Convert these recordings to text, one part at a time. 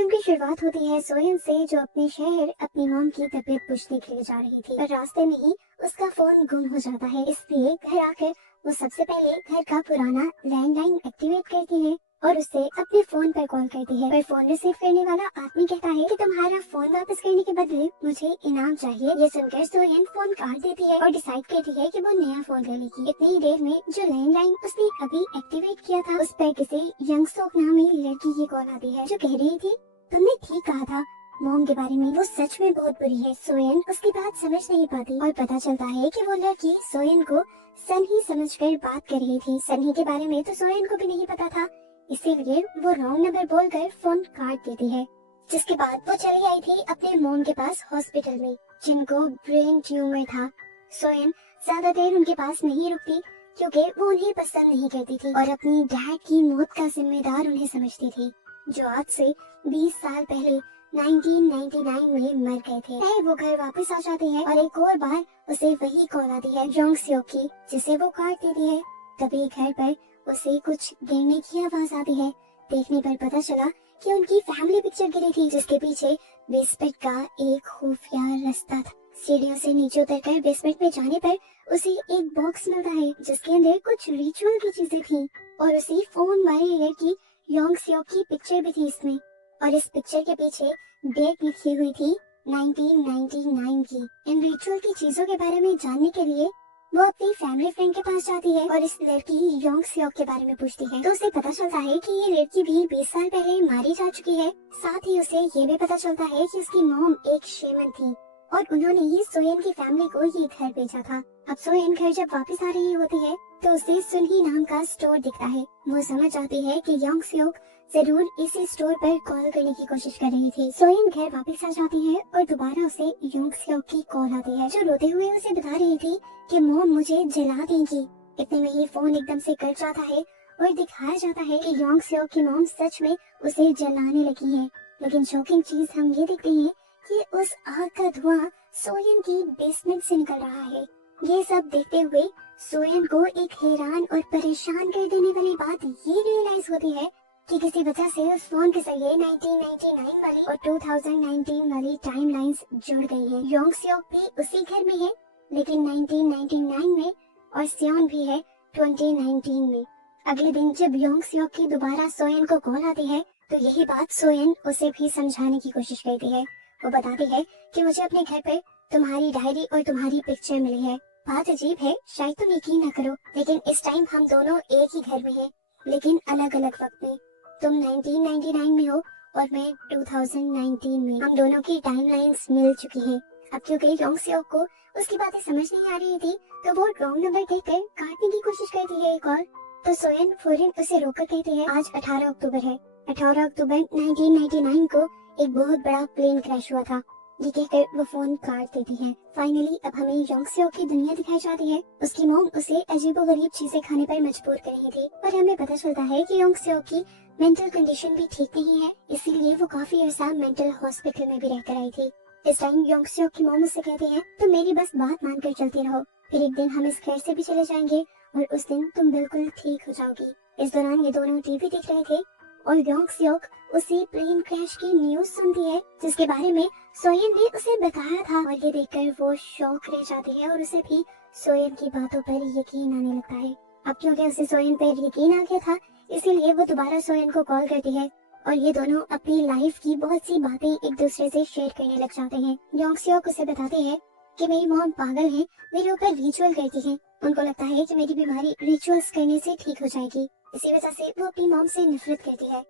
Film की शुरुआत होती है सोयन से, जो अपने शहर अपनी मॉम की तबीयत पूछने के लिए जा रही थी, पर रास्ते में ही उसका फोन गुम हो जाता है। इसलिए घर आकर वो सबसे पहले घर का पुराना लैंडलाइन एक्टिवेट करती है और उससे अपने फोन पर कॉल करती है। पर फोन रिसीव करने वाला आदमी कहता है कि तुम्हारा फोन वापस करने के बदले मुझे इनाम चाहिए। ये सुनकर सोयन फोन काट देती है और डिसाइड करती है कि वो नया फोन ले लेगी। इतनी ही देर में जो लैंडलाइन उसने अभी एक्टिवेट किया था, उस पर किसी यंगसोक नामी लड़की की कॉल आती है, जो कह रही थी तुमने ठीक कहा था, मॉम के बारे में वो सच में बहुत बुरी है। सोयन उसकी बात समझ नहीं पाती और पता चलता है कि वो लड़की सोयन को सनी समझकर बात कर रही थी। सनी के बारे में तो सोयन को भी नहीं पता था, इसीलिए वो रॉन्ग नंबर बोलकर फोन काट देती है। जिसके बाद वो चली आई थी अपने मॉम के पास हॉस्पिटल में, जिनको ब्रेन ट्यूमर था। सोयन ज्यादा देर उनके पास नहीं रुकती क्योंकि वो उन्हें पसंद नहीं करती थी और अपनी डैड की मौत का जिम्मेदार उन्हें समझती थी, जो आज से 20 साल पहले 1999 में मर गए थे। फिर वो घर वापस आ जाती है और एक और बार उसे वही कॉल आती है योंग सियोक की, जिसे वो काट देती है। तभी घर पर उसे कुछ गिरने की आवाज आती है। देखने पर पता चला कि उनकी फैमिली पिक्चर गिरी थी, जिसके पीछे बेसमेंट का एक खुफिया रास्ता था। सीढ़ियों से नीचे उतरकर बेसमेंट में जाने पर उसे एक बॉक्स मिलता है, जिसके अंदर कुछ रिचुअल की चीजें थी और उसी फोन वाले लड़की योंग सियोक की पिक्चर भी थी इसमें। और इस पिक्चर के पीछे डेट लिखी हुई थी 1999 की। इन रिचुअल की चीजों के बारे में जानने के लिए वो अपनी फैमिली फ्रेंड के पास जाती है और इस लड़की योंग सियोक के बारे में पूछती है, तो उसे पता चलता है कि ये लड़की भी 20 साल पहले मारी जा चुकी है। साथ ही उसे ये भी पता चलता है कि उसकी मॉम एक शेमन थी और उन्होंने ही सोयन की फैमिली को ये घर भेजा था। अब सोयन घर जब वापस आ रही होती है तो उसे सुनही नाम का स्टोर दिखता है। वो समझ जाती है कि योंग सियोक जरूर इसी स्टोर पर कॉल करने की कोशिश कर रही थी। सोयन घर वापस आ जाती है और दोबारा उसे योंग सियोक की कॉल आती है, जो रोते हुए उसे बता रही थी कि मॉम मुझे जला देंगी। इतने में ही फोन एकदम से कट जाता है और दिखाया जाता है कि योंग सियोक की मॉम सच में उसे जलाने लगी है। लेकिन शॉकिंग चीज हम ये देखते हैं कि उस आग का धुआं सोयन की बेसमेंट से निकल रहा है। ये सब देखते हुए सोयन को एक हैरान और परेशान कर देने वाली बात ये रियलाइज होती है कि किसी वजह से उस फोन के जरिए 1999 वाली और 2019 वाली टाइमलाइंस जुड़ गई हैं। योंग सियोक भी उसी घर में है, लेकिन 1999 में, और सियोन भी है 2019 में। अगले दिन जब योंग सियोक की दोबारा सोयन को कॉल आती है तो यही बात सोयन उसे भी समझाने की कोशिश करती है। वो बताती है कि मुझे अपने घर पर तुम्हारी डायरी और तुम्हारी पिक्चर मिली है। बात अजीब है, शायद तुम यकीन न करो, लेकिन इस टाइम हम दोनों एक ही घर में हैं, लेकिन अलग अलग वक्त में। तुम 1999 में हो और मैं 2019 में। हम दोनों की टाइमलाइंस मिल चुकी हैं। अब क्योंकि योंग सियोक को उसकी बातें समझ नहीं आ रही थी, तो वो रॉन्ग नंबर देकर काटने की कोशिश करती है एक और। तो सोयन फौरन उसे रोककर कहती है आज 18 अक्टूबर है। 18 अक्टूबर 1999 को एक बहुत बड़ा प्लेन क्रैश हुआ था। ये कहकर वो फोन काट देती है। फाइनली अब हमें योंग सियोक की दुनिया दिखाई जाती है। उसकी मॉम उसे अजीबोगरीब चीजें खाने पर मजबूर कर रही थी और हमें पता चलता है कि योंग सियोक की मेंटल कंडीशन भी ठीक नहीं है, इसीलिए वो काफी अरसा मेंटल हॉस्पिटल में भी रहकर आई थी। इस टाइम योंग सियोक की मॉम उससे कहती है तुम मेरी बस बात मानकर चलती रहो, फिर एक दिन हम इस घर से भी चले जाएंगे और उस दिन तुम बिल्कुल ठीक हो जाओगी। इस दौरान ये दोनों टीवी देख रहे थे और योंग सियोक उसी प्लेन क्रैश की न्यूज सुनती है, जिसके बारे में सोयन ने उसे बताया था। और ये देखकर वो शॉक रह जाती है और उसे भी सोयन की बातों पर यकीन आने लगता है। अब क्योंकि उसे सोयन पर यकीन आ गया था, इसीलिए वो दोबारा सोयन को कॉल करती है और ये दोनों अपनी लाइफ की बहुत सी बातें एक दूसरे से शेयर करने लग जाते हैं। योंग सियोक उसे बताते हैं कि मेरी मॉम पागल है, मेरे ऊपर रिचुअल करती है। उनको लगता है कि मेरी बीमारी रिचुअल्स करने से ठीक हो जाएगी, इसी वजह से वो अपनी मॉम से नफरत करती है।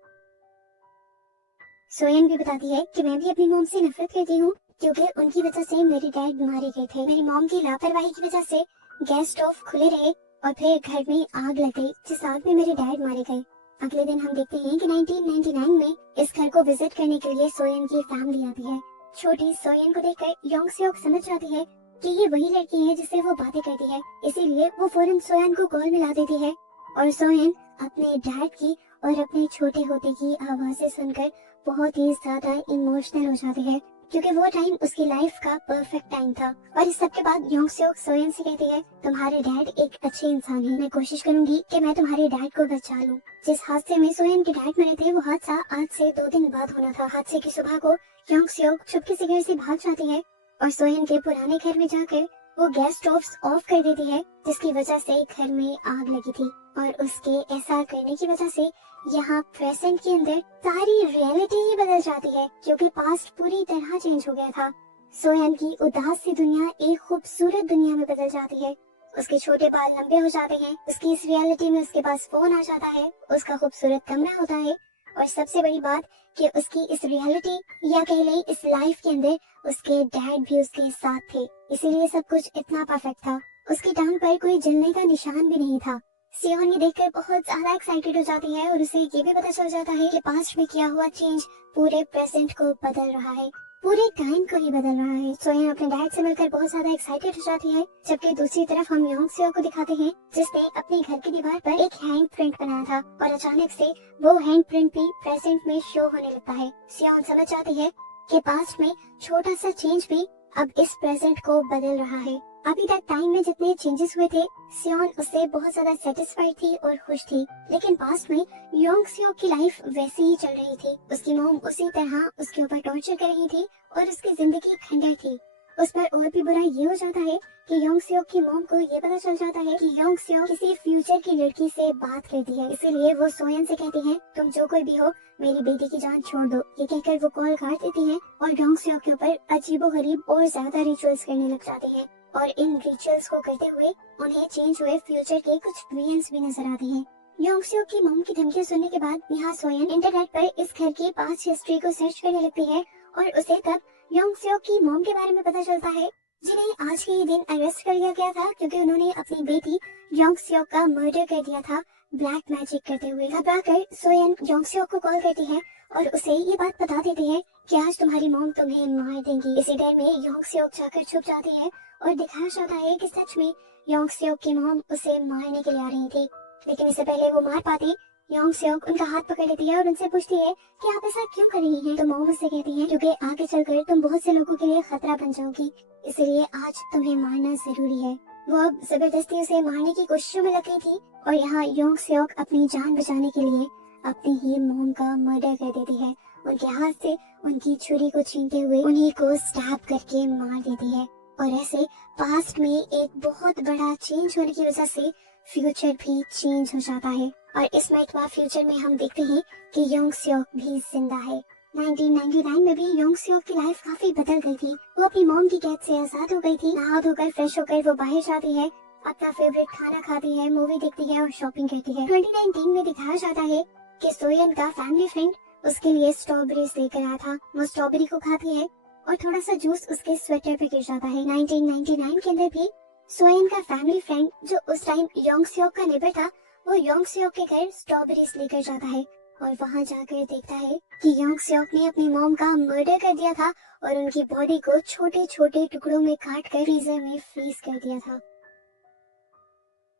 सोयन भी बताती है कि मैं भी अपनी मॉम से नफरत करती हूँ क्योंकि उनकी वजह से मेरे डैड मारे गए थे। मेरी मॉम की लापरवाही की वजह से गैस स्टोव खुले रहे और फिर घर में आग लग गई, जिस आग में मेरे डैड मारे गए। अगले दिन हम देखते हैं कि 1999 में इस घर को विजिट करने के लिए सोयन की फैमिली आती है। छोटी सोयन को देखकर योंग सियोक समझ जाती है कि ये वही लड़की है जिससे वो बातें करती है, इसीलिए वो फौरन सोयन को कॉल मिला देती है और सोयन अपने डैड की और अपने छोटे होते की आवाजें सुनकर बहुत ही ज्यादा इमोशनल हो जाती है। क्योंकि वो टाइम उसकी लाइफ का परफेक्ट टाइम था। और इस सब के बाद योंग सियोक सोयन से कहती है, तुम्हारे डैड एक अच्छे इंसान है, मैं कोशिश करूंगी कि मैं तुम्हारे डैड को बचा लूं। जिस हादसे में सोयन के डैड मरे थे वो हादसा आज से 2 दिन बाद होना था। हादसे की सुबह को योंग सियोक चुपके से घर से भाग जाती है और सोयन के पुराने घर में जाकर वो गैस स्टोव्स ऑफ कर देती है, जिसकी वजह से घर में आग लगी थी। और उसके ऐसा करने की वजह से यहाँ प्रेजेंट के अंदर सारी रियलिटी ही बदल जाती है, क्योंकि पास्ट पूरी तरह चेंज हो गया था। सोयन की उदास सी दुनिया एक खूबसूरत दुनिया में बदल जाती है। उसके छोटे बाल लंबे हो जाते हैं, उसकी इस रियलिटी में उसके पास फोन आ जाता है, उसका खूबसूरत कमरा होता है, और सबसे बड़ी बात कि उसकी इस रियलिटी या कह लें इस लाइफ के अंदर उसके डैड भी उसके साथ थे। इसीलिए सब कुछ इतना परफेक्ट था। उसकी टांग पर कोई जलने का निशान भी नहीं था। सियोन ये देखकर बहुत ज्यादा एक्साइटेड हो जाती है और उसे ये भी पता चल जाता है कि पास्ट में किया हुआ चेंज पूरे प्रेजेंट को बदल रहा है, पूरे टाइम को ही बदल रहा है। सोयन अपने डैड से मिलकर बहुत ज्यादा एक्साइटेड हो जाती है, जबकि दूसरी तरफ हम योंग सियो को दिखाते हैं जिसने अपने घर की दीवार पर एक हैंड प्रिंट बनाया था और अचानक से वो हैंड प्रिंट भी प्रेजेंट में शो होने लगता है। सियोन समझ जाती है कि पास्ट में छोटा सा चेंज भी अब इस प्रेजेंट को बदल रहा है। अभी तक टाइम में जितने चेंजेस हुए थे सियोन उससे बहुत ज्यादा सेटिस्फाइड थी और खुश थी, लेकिन पास्ट में योंग सियो की लाइफ वैसी ही चल रही थी। उसकी मॉम उसी तरह उसके ऊपर टॉर्चर कर रही थी और उसकी जिंदगी खंडर थी। उस पर और भी बुरा ये हो जाता है कि योंग सियो की मॉम को ये पता चल जाता है कि योंग सियो किसी फ्यूचर की लड़की से बात करती है। इसीलिए वो सोयन से कहती है, तुम जो कोई भी हो मेरी बेटी की जान छोड़ दो। ये कहकर वो कॉल काट देती है और योंग सियो के ऊपर अजीबोगरीब और ज्यादा रिचुअल्स करने लग जाती है। और इन रिचुअल्स को करते हुए उन्हें चेंज हुए फ्यूचर के कुछ विजन्स भी नजर आते हैं। योंग सियो की मॉम की धमकी सुनने के बाद यहाँ सोयन इंटरनेट पर इस घर की पास्ट हिस्ट्री को सर्च करने लगती है और उसे तब योंग सियो की मॉम के बारे में पता चलता है, जिन्हें आज के ही दिन अरेस्ट कर लिया गया था क्योंकि उन्होंने अपनी बेटी योंग सियो का मर्डर कर दिया था ब्लैक मैजिक करते हुए। घबराकर सोयन योंग सियो को कॉल करती है और उसे ये बात बता देती है कि आज तुम्हारी मॉम तुम्हें मार देंगी। इसी डर में योंग सियो जाकर छुप जाती है और दिखाया जाता है कि सच में योंग सियो की मॉम उसे मारने के लिए आ रही थी, लेकिन इससे पहले वो मार पाती योंग सियो उनका हाथ पकड़ लेती है और उनसे पूछती है कि आप ऐसा क्यों कर रही हैं। तो मॉम उससे कहती है क्योंकि आगे चलकर तुम बहुत से लोगों के लिए खतरा बन जाओगी, इसलिए आज तुम्हें मारना जरूरी है। वो अब जबरदस्ती उसे मारने की कोशिशों में लग गई थी और यहाँ योंग सियो अपनी जान बचाने के लिए अपनी ही मॉम का मर्डर कर देती है। उनके हाथ से उनकी छुरी को छीनते हुए उन्हीं को स्टैब करके मार देती है। और ऐसे पास्ट में एक बहुत बड़ा चेंज होने की वजह से फ्यूचर भी चेंज हो जाता है और इस मरतबा फ्यूचर में हम देखते हैं कि योंग सियो भी जिंदा है। 1999 में भी योंग सियो की लाइफ काफी बदल गई थी। वो अपनी मॉम की कैद से आजाद हो गई थी। नहा धोकर फ्रेश होकर वो बाहर जाती है, अपना फेवरेट खाना खाती है, मूवी देखती है और शॉपिंग करती है। 2019 में दिखाया जाता है कि सोयन का फैमिली फ्रेंड उसके लिए स्ट्रॉबेरीज लेकर आया था। वो स्ट्रॉबेरी को खाती है और थोड़ा सा जूस उसके स्वेटर पे गिर जाता है। 1999 के अंदर भी सोयन का फैमिली फ्रेंड जो उस टाइम योंग सियो का नेबर था, वो योंग सियो के घर स्ट्रॉबेरीज लेकर जाता है और वहाँ जाकर देखता है कि योंग सियो ने अपनी मॉम का मर्डर कर दिया था और उनकी बॉडी को छोटे छोटे टुकड़ों में काट कर फ्रीजर में फ्रीज कर दिया था।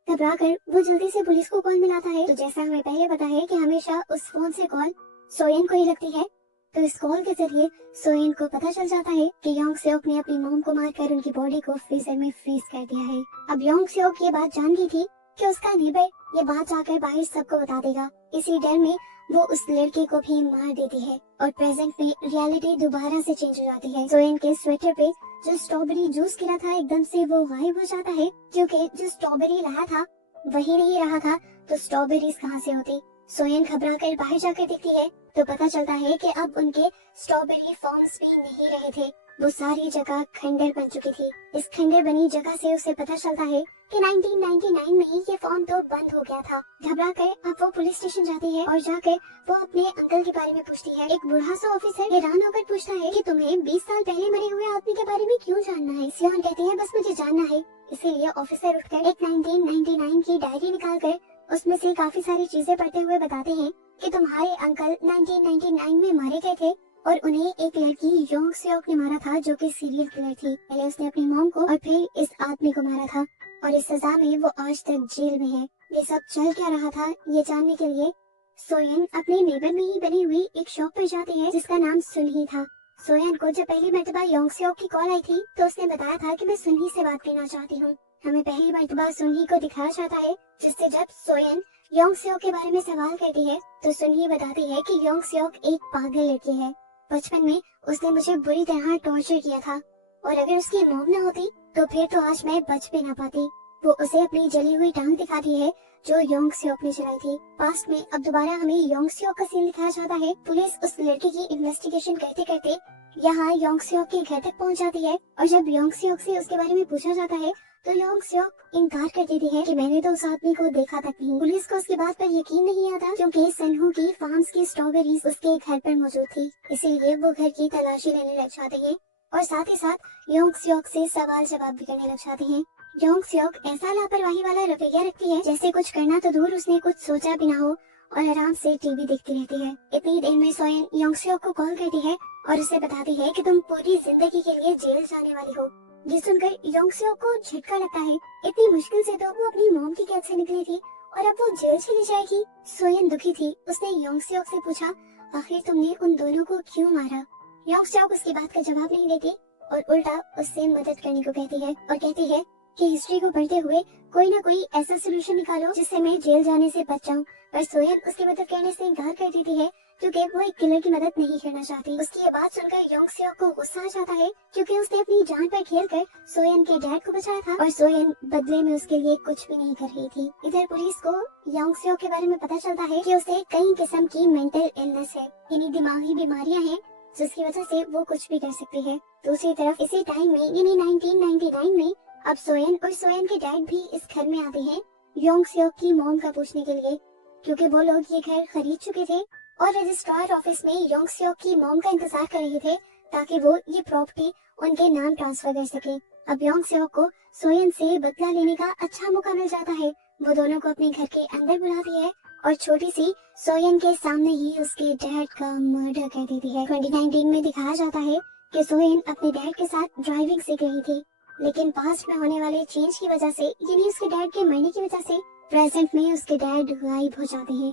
घबराकर वो जल्दी से पुलिस को कॉल मिलाता है। तो जैसा हमें पहले पता है कि हमेशा उस फोन से कॉल सोयन को ही लगती है, तो इस कॉल के जरिए सोयन को पता चल जाता है कि योंग सियोक ने अपनी मॉम को मारकर उनकी बॉडी को फ्रीजर में फ्रीज कर दिया है। अब योंग सियोक ये बात जान गई थी कि उसका नेबर ये बात जाकर बाहर सबको बता देगा। इसी डर में वो उस लड़के को भी मार देती है और प्रेजेंट में रियलिटी दोबारा से चेंज हो जाती है। सोयन के स्वेटर पे जो स्ट्रॉबेरी जूस गिरा था एकदम से वो गायब हो जाता है, क्योंकि जो स्ट्रॉबेरी लाया था वही नहीं रहा था, तो स्ट्रॉबेरीज कहाँ से होती। सोयन घबराकर बाहर जाकर देखती है तो पता चलता है कि अब उनके स्ट्रॉबेरी फॉर्म्स भी नहीं रहे थे, वो सारी जगह खंडर बन चुकी थी। इस खंडर बनी जगह से उसे पता चलता है कि 1999 में ही ये फॉर्म तो बंद हो गया था। घबराकर अब वो पुलिस स्टेशन जाती है और जाकर वो अपने अंकल के बारे में पूछती है। एक बूढ़ा सा ऑफिसर हैरान होकर पूछता है कि तुम्हें 20 साल पहले मरे हुए आदमी के बारे में क्यों जानना है। सियोन कहती है बस मुझे जानना है। इसीलिए ऑफिसर उठकर एक 1999 की डायरी निकालकर उसमें से काफी सारी चीजें पढ़ते हुए बताते हैं कि तुम्हारे अंकल 1999 में मारे गए थे और उन्हें एक लड़की योंग सियोक ने मारा था जो कि सीरियल किलर थी। पहले उसने अपनी मॉम को और फिर इस आदमी को मारा था और इस सजा में वो आज तक जेल में है। ये सब चल क्या रहा था ये जानने के लिए सोयन अपने नेबर में ही बनी हुई एक शॉप पर जाती है जिसका नाम सुनही था। सोयन को जब पहली मर्तबा योंग सियोक की कॉल आई थी तो उसने बताया था कि मैं सुनही से बात करना चाहती हूँ। हमें पहली मर्तबा सुनही को दिखाया जाता है, जिससे जब सोयन योंग सियोक के बारे में सवाल करती है तो सुनही बताती है कि योंग सियोक एक पागल लड़की है। बचपन में उसने मुझे बुरी तरह टॉर्चर किया था और अगर उसकी मॉम न होती तो फिर तो आज मैं बच भी ना पाती। वो उसे अपनी जली हुई टांग दिखाती है जो योंग सियोक ने चलाई थी। पास्ट में अब दोबारा हमें योंग सियोक का सीन दिखाया जाता है। पुलिस उस लड़की की इन्वेस्टिगेशन करते करते यहाँ योंग सियोक के घर तक पहुँच जाती है और जब योंग सियोक से उसके बारे में पूछा जाता है तो योंग सियोक इनकार कर देती है कि मैंने तो उस आदमी को देखा तक नहीं। पुलिस को उसकी बात पर यकीन नहीं आता क्योंकि सनहू की फार्म्स की स्ट्रॉबेरीज उसके घर पर मौजूद थी, इसीलिए वो घर की तलाशी लेने लग जाते हैं और साथ ही साथ योंग सियोक से सवाल जवाब भी करने लग जाते हैं। योंग सियोक ऐसा लापरवाही वाला रवैया रखती है जैसे कुछ करना तो दूर उसने कुछ सोचा भी ना हो और आराम से टीवी देखती रहती है। इतनी देर में सोयन योंग सियोक को कॉल करती है और उसे बताती है कि तुम पूरी जिंदगी के लिए जेल जाने वाली हो। ये सुनकर योंग सियोक को झटका लगता है। इतनी मुश्किल से तो वो अपनी मॉम की कैद से निकली थी और अब वो जेल चली जाएगी। सोयन दुखी थी। उसने योंग सियोक से पूछा, आखिर तुमने उन दोनों को क्यों मारा? योंग सियोक उसकी बात का जवाब नहीं देती और उल्टा उससे मदद करने को कहती है और कहती है कि हिस्ट्री को पढ़ते हुए कोई ना कोई ऐसा सोल्यूशन निकालो जिससे मैं जेल जाने से बच जाऊं। पर सोयन उसकी मदद करने से इनकार कर देती है क्योंकि वो एक किलर की मदद नहीं करना चाहती। उसकी ये बात सुनकर योंग सियोक को गुस्सा आ जाता है क्योंकि उसने अपनी जान पर खेलकर सोयन के डैड को बचाया था और सोयन बदले में उसके लिए कुछ भी नहीं कर रही थी। इधर पुलिस को योंग सियोक के बारे में पता चलता है कि उसे कई किस्म की मेंटल इलनेस है, यानी दिमागी बीमारियां हैं जिसकी वजह से वो कुछ भी कर सकती है। दूसरी तरफ इसी टाइम में यानी 1999 में अब सोयन और सोयन के डैड भी इस घर में आते हैं योंग सियोक की मॉम का पूछने के लिए, क्योंकि वो लोग ये घर खरीद चुके थे और रजिस्ट्रार ऑफिस में योंग सियोक की मॉम का इंतजार कर रहे थे ताकि वो ये प्रॉपर्टी उनके नाम ट्रांसफर कर सके। अब योंग सियोक को सोयन से बदला लेने का अच्छा मौका मिल जाता है। वो दोनों को अपने घर के अंदर बुलाती है और छोटी सी सोयन के सामने ही उसके डैड का मर्डर कर देती है। 2019 में दिखाया जाता है कि सोयन अपने डैड के साथ ड्राइविंग सीख रही थी, लेकिन पास्ट में होने वाले चेंज की वजह से यानी उसके डैड के मरने की वजह से प्रेजेंट में उसके डैड गायब हो जाते हैं।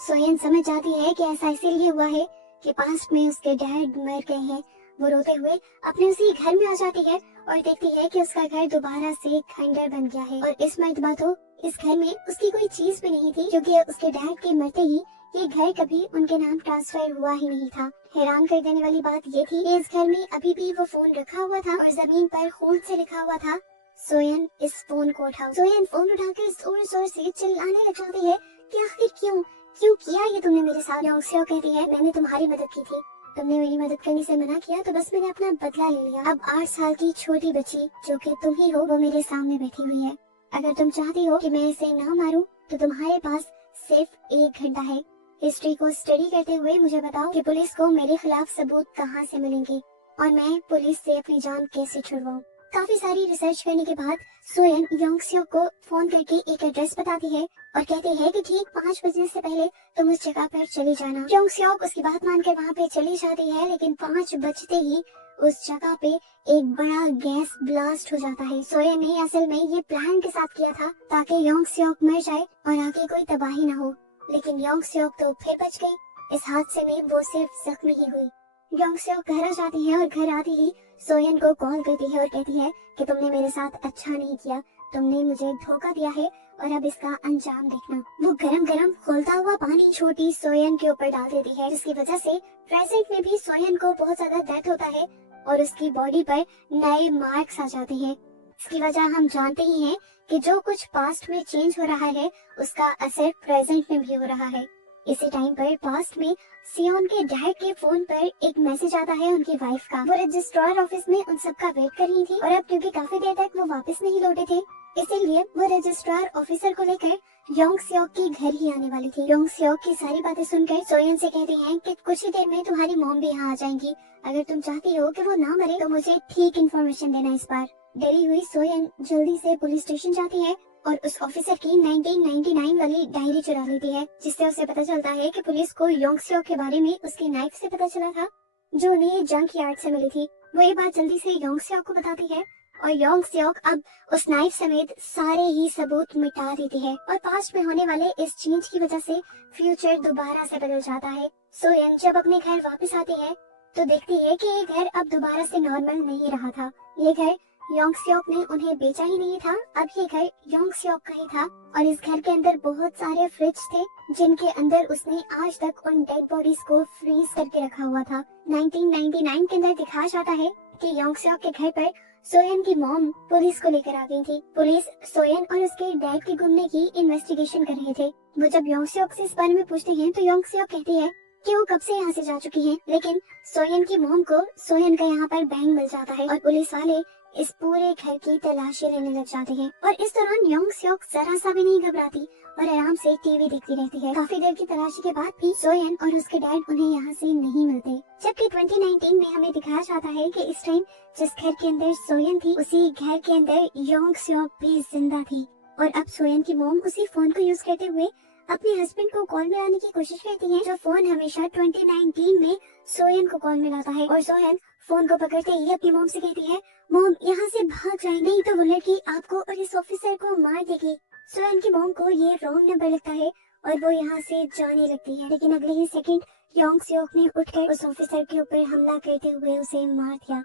सोयन समझ जाती है कि ऐसा इसीलिए हुआ है कि पास्ट में उसके डैड मर गए हैं। वो रोते हुए अपने उसी घर में आ जाती है और देखती है कि उसका घर दोबारा से खंडर बन गया है और इस मर्तबा तो इस घर में उसकी कोई चीज भी नहीं थी क्योंकि उसके डैड के मरते ही ये घर कभी उनके नाम ट्रांसफर हुआ ही नहीं था। हैरान कर देने वाली बात ये थी कि इस घर में अभी भी वो फोन रखा हुआ था और जमीन पर खून से लिखा हुआ था, सोयन इस फोन को उठाओ। सोयन फोन उठाकर जोर जोर से चिल्लाने लग जाती है कि आखिर क्यों किया ये तुमने मेरे साथ? योंग सियोक कहती है, मैंने तुम्हारी मदद की थी, तुमने मेरी मदद करने से मना किया तो बस मैंने अपना बदला ले लिया। अब 8 साल की छोटी बच्ची जो कि तुम ही हो वो मेरे सामने बैठी हुई है। अगर तुम चाहती हो कि मैं इसे न मारूं तो तुम्हारे पास सिर्फ 1 घंटा है। हिस्ट्री को स्टडी करते हुए मुझे बताओ कि पुलिस को मेरे खिलाफ सबूत कहाँ से मिलेंगे और मैं पुलिस से अपनी जान कैसे छुड़वाऊं। काफी सारी रिसर्च करने के बाद सोयन योंग सियोक को फोन करके एक एड्रेस बताती है और कहती है कि ठीक 5 बजे से पहले तुम उस जगह पर चली जाना। योंग सियोक उसकी बात मानकर वहाँ पे चली जाती है, लेकिन 5 बजते ही उस जगह पे एक बड़ा गैस ब्लास्ट हो जाता है। सोयन ने असल में ये प्लान के साथ किया था ताकि योंग सियोक मर जाए और आगे कोई तबाही न हो, लेकिन योंग सियोक तो फिर बच गई। इस हादसे में वो सिर्फ जख्मी ही हुई। योंग सियोक घर आ जाती है और घर आती ही सोयन को कॉल करती है और कहती है कि तुमने मेरे साथ अच्छा नहीं किया, तुमने मुझे धोखा दिया है और अब इसका अंजाम देखना। वो गरम गरम खौलता हुआ पानी छोटी सोयन के ऊपर डाल देती है, जिसकी वजह से प्रेजेंट में भी सोयन को बहुत ज्यादा दर्द होता है और उसकी बॉडी पर नए मार्क्स आ जाते हैं। इसकी वजह हम जानते ही हैं कि जो कुछ पास्ट में चेंज हो रहा है उसका असर प्रेजेंट में भी हो रहा है। इसी टाइम पर पास्ट में सियोन के डैड के फोन पर एक मैसेज आता है उनकी वाइफ का। वो रजिस्ट्रार ऑफिस में उन सबका वेट कर रही थी और अब क्योंकि काफी देर तक वो वापस नहीं लौटे थे, इसीलिए वो रजिस्ट्रार ऑफिसर को लेकर योंग सियोक के घर ही आने वाली थी। योंग सियोक की सारी बातें सुनकर सोयन से कहती हैं कि कुछ ही देर में तुम्हारी मॉम भी यहाँ आ जाएंगी। अगर तुम चाहती हो कि वो ना मरे तो मुझे ठीक इन्फॉर्मेशन देना। इस बार डरी हुई सोयन जल्दी से पुलिस स्टेशन जाती है और उस ऑफिसर की 1999 वाली डायरी चुरा लेती है, जिससे उसे पता चलता है कि पुलिस को योंग सियोक के बारे में उसकी नाइफ से पता चला था जो उन्हें जंक यार्ड से मिली थी। वो ये बात जल्दी से योंग सियोक को बताती है और योंग सियोक अब उस नाइफ समेत सारे ही सबूत मिटा देती है और पास्ट में होने वाले इस चेंज की वजह से फ्यूचर दोबारा से बदल जाता है सोयन जब अपने घर वापस आती है तो देखती है कि ये घर अब दोबारा से नॉर्मल नहीं रहा था। ये घर योंग सियोक ने उन्हें बेचा ही नहीं था, अब ये घर योंग सियोक का ही था। और इस घर के अंदर बहुत सारे फ्रिज थे जिनके अंदर उसने आज तक उन डेड बॉडीज को फ्रीज करके रखा हुआ था। 1999 के अंदर दिखाया जाता है कि योंग सियोक के घर पर सोयन की मॉम पुलिस को लेकर आ गई थी। पुलिस सोयन और उसके डैड के गुमने की इन्वेस्टिगेशन कर रहे थे। वो जब योंग सियोक से इस बारे में पूछते हैं तो योंग सियोक कहती है कि वो कब से यहाँ से जा चुकी है, लेकिन सोयन की मॉम को सोयन का यहाँ पर बैंक मिल जाता है और पुलिस वाले इस पूरे घर की तलाशी लेने लग जाते हैं। और इस दौरान योंग सियोक जरा सा भी नहीं घबराती और आराम से टीवी देखती रहती है। काफी देर की तलाशी के बाद भी सोयन और उसके डैड उन्हें यहाँ से नहीं मिलते। जबकि 2019 में हमें दिखाया जाता है कि इस टाइम जिस घर के अंदर सोयन थी उसी घर के अंदर योंग सियोक भी जिंदा थी। और अब सोयन की मॉम उसी फोन को यूज करते हुए अपने हस्बैंड को कॉल मिलाने की कोशिश करती है, जो फोन हमेशा 2019 में सोयन को कॉल मिलाता है। और सोयन फोन को पकड़ते ही अपनी मॉम से कहती है, मॉम यहाँ से भाग जाए, नहीं तो वो लड़की आपको और इस ऑफिसर को मार देगी। सोयन की मॉम को ये रॉन्ग नंबर लगता है और वो यहाँ से जाने लगती है, लेकिन अगले ही सेकंड योंग सियोक ने उठकर उस ऑफिसर के ऊपर हमला करते हुए उसे मार दिया।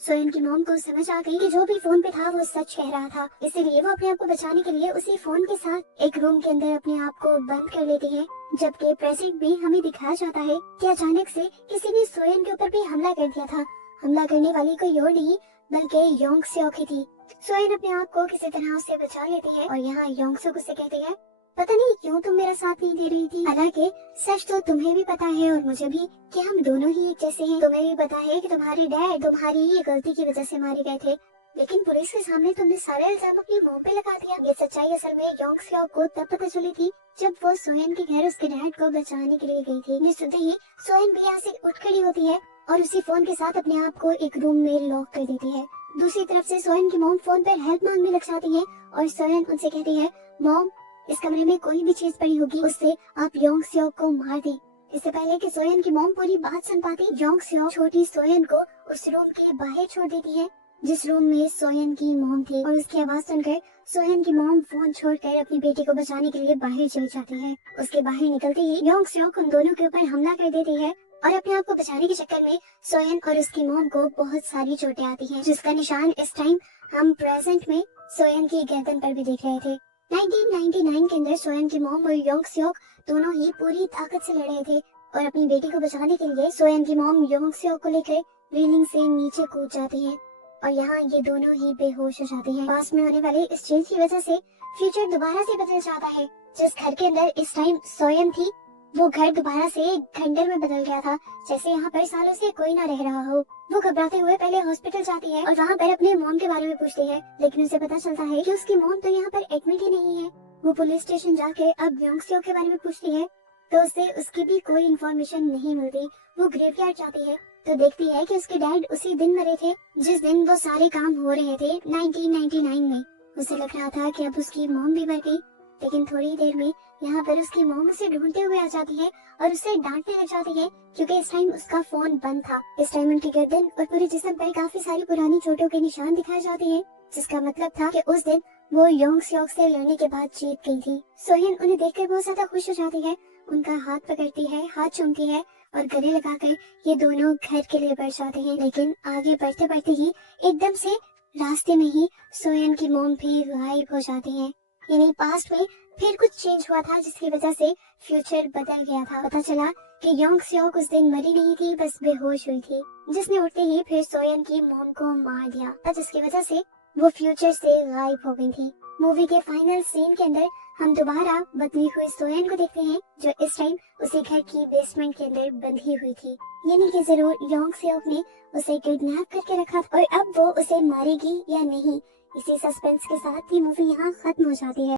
सोयन की मॉम को समझ आ गई कि जो भी फोन पे था वो सच कह रहा था, इसीलिए वो अपने आप को बचाने के लिए उसी फोन के साथ एक रूम के अंदर अपने आप को बंद कर लेती है। जबकि प्रेजेंट में हमें दिखाया जाता है कि अचानक से किसी ने सोयन के ऊपर भी हमला कर दिया था। हमला करने वाली कोई और नहीं बल्कि योंग सियोक ही थी। सोयन अपने आप को किसी तरह उससे बचा लेती है और यहाँ योंग सियोक उससे कहती है, पता नहीं क्यों तुम मेरा साथ नहीं दे रही थी, हालांकि सच तो तुम्हें भी पता है और मुझे भी कि हम दोनों ही एक जैसे हैं। तुम्हें भी पता है कि तुम्हारे डैड तुम्हारी ही गलती की वजह से मारे गए थे, लेकिन पुलिस के सामने तुमने सारा इल्जाम अपनी मॉम पे लगा दिया। ये सच्चाई असल में योंग सियोक को तब पता चली थी जब वो सोयन के घर उसके डैड को बचाने के लिए गई थी। ये सुनते ही सोयन भी यहाँ से उठ खड़ी होती है और उसी फोन के साथ अपने आप को एक रूम में लॉक कर देती है। दूसरी तरफ से सोयन की मॉम फोन पर हेल्प मांगने लग जाती है और सोयन उनसे कहती है, मॉम इस कमरे में कोई भी चीज पड़ी होगी उससे आप योंग सियोक को मार दें। इससे पहले कि सोयन की मॉम पूरी बात सुन पाती, योंग सियोक छोटी सोयन को उस रूम के बाहर छोड़ देती है जिस रूम में सोयन की मॉम थी। और उसकी आवाज सुनकर सोयन की मॉम फोन छोड़कर अपनी बेटी को बचाने के लिए बाहर चली जाती है। उसके बाहर निकलते ही योंग सियोक उन दोनों के ऊपर हमला कर देती है और अपने आप को बचाने के चक्कर में सोयन और उसकी मॉम को बहुत सारी चोटें आती हैं, जिसका निशान इस टाइम हम प्रेजेंट में सोयन की गर्दन पर भी देख रहे थे। 1999 के अंदर सोयन की मॉम और योंग सियोक दोनों ही पूरी ताकत से लड़ रहे थे और अपनी बेटी को बचाने के लिए सोयन की मॉम योंग सियोक को लेकर रेलिंग से नीचे कूद जाती है और यहाँ ये दोनों ही बेहोश हो जाते हैं। पास में होने वाले इस चीज की वजह से फ्यूचर दोबारा से बदल जाता है। जिस घर के अंदर इस टाइम सोयन थी वो घर दोबारा से एक खंडर में बदल गया था, जैसे यहाँ पर सालों से कोई ना रह रहा हो। वो घबराते हुए पहले हॉस्पिटल जाती है और वहाँ पर अपने मॉम के बारे में पूछती है, लेकिन उसे पता चलता है कि उसकी मॉम तो यहाँ पर एडमिट ही नहीं है। वो पुलिस स्टेशन जाके अब योंग सियोक के बारे में पूछती है तो उसे उसकी भी कोई इन्फॉर्मेशन नहीं मिलती। वो ग्रेवयार्ड जाती है तो देखती है कि उसके डैड उसी दिन मरे थे जिस दिन वो सारे काम हो रहे थे 1999 में। उसे लग रहा था कि अब उसकी मॉम भी मर गई, लेकिन थोड़ी देर में यहाँ पर उसकी मॉम उसे ढूंढते हुए आ जाती है और उसे डांटने लग जाती है क्योंकि इस टाइम उसका फोन बंद था। इस टाइम उनकी गर्दन और पूरे जिस्म पर काफी सारी पुरानी चोटों के निशान दिखाए जाते हैं, जिसका मतलब था कि उस दिन वो योंग सियोक से लड़ने के बाद जीत गई थी। सोयन उन्हें देखकर बहुत ज्यादा खुश हो जाती है, उनका हाथ पकड़ती है, हाथ चूमती है और गले लगाकर ये दोनों घर के लिए बढ़ जाते हैं। लेकिन आगे बढ़ते बढ़ते ही एकदम से रास्ते में ही सोयन की मॉम भी गायब हो जाती है। यानी पास्ट में फिर कुछ चेंज हुआ था जिसकी वजह से फ्यूचर बदल गया था। पता चला कि योंग सियोक उस दिन मरी नहीं थी, बस बेहोश हुई थी, जिसने उठते ही फिर सोयन की मॉम को मार दिया, जिसकी वजह से वो फ्यूचर से गायब हो गई थी। मूवी के फाइनल सीन के अंदर हम दोबारा बदली हुई सोयन को देखते हैं जो इस टाइम उसी घर की बेसमेंट के अंदर बंधी हुई थी। यानी कि जरूर योंग सियोक ने उसे किडनैप करके रखा और अब वो उसे मारेगी या नहीं, इसी सस्पेंस के साथ ये मूवी यहाँ खत्म हो जाती है।